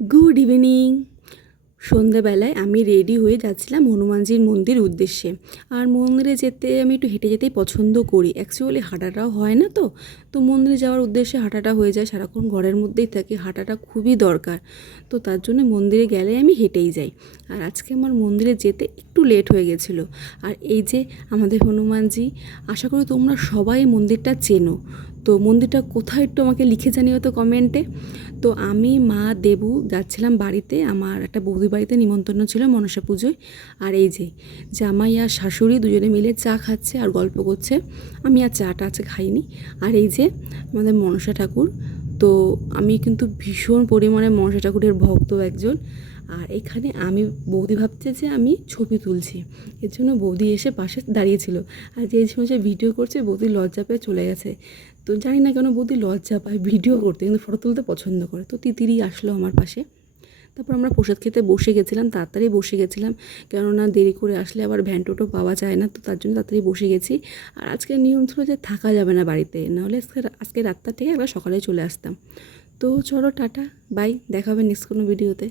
Good evening. সন্ধেবেলায় আমি ready হয়ে যাচ্ছিলাম হনুমানজির মন্দির উদ্দেশ্যে। আর মন্দিরে যেতে আমি একটু হেঁটে যেতেই পছন্দ করি। অ্যাকচুয়ালি হাঁটাটাও হয় না, তো মন্দিরে যাওয়ার উদ্দেশ্যে হাঁটাটা হয়ে যায়। সারাক্ষণ ঘরের মধ্যেই থাকি, হাঁটাটা খুবই দরকার। তো তার জন্য মন্দিরে গেলে আমি হেঁটেই যাই। আর আজকে আমার মন্দিরে যেতে একটু লেট হয়ে গেছিলো। আর এই যে আমাদের হনুমানজি, আশা করি তোমরা সবাই মন্দিরটা চেনো। তো মন্দিরটা কোথায় একটু আমাকে লিখে জানিও তো কমেন্টে। তো আমি, মা, দেবু যাচ্ছিলাম বাড়িতে। আমার একটা বৌদির বাড়িতে নিমন্ত্রণ ছিল মনসা পুজোয়। আর এই যে জামাই আর শাশুড়ি দুজনে মিলে চা খাচ্ছে আর গল্প করছে। আমি আর চাটা আছে খাইনি। আর এই যে আমাদের মনসা ঠাকুর। তো আমি কিন্তু ভীষণ পরিমাণে মনসা ঠাকুরের ভক্ত একজন। আর এখানে আমি, বৌদি ভাবছে যে আমি ছবি তুলছি, এর জন্য বৌদি এসে পাশে দাঁড়িয়েছিল। আর যে সময় ভিডিও করছে, বৌদি লজ্জা পেয়ে চলে গেছে। তো জানি না কেন বৌদি লজ্জা পায় ভিডিও করতে, কিন্তু ফটো তুলতে পছন্দ করে। তো তিতিরি আসলো আমার পাশে। তারপর আমরা প্রসাদ খেতে বসে গেছিলাম, তাড়াতাড়ি বসে গেছিলাম, কেননা দেরি করে আসলে আবার ভ্যান টোটো পাওয়া যায় না। তো তার জন্য তাড়াতাড়ি বসে গেছি। আর আজকের নিয়ম ছিল যে থাকা যাবে না বাড়িতে, নাহলে আজকে রাতটা থেকে একবার সকালে চলে আসতাম। তো চলো টাটা, বাই, দেখা হবে নেক্সট কোনো ভিডিওতে।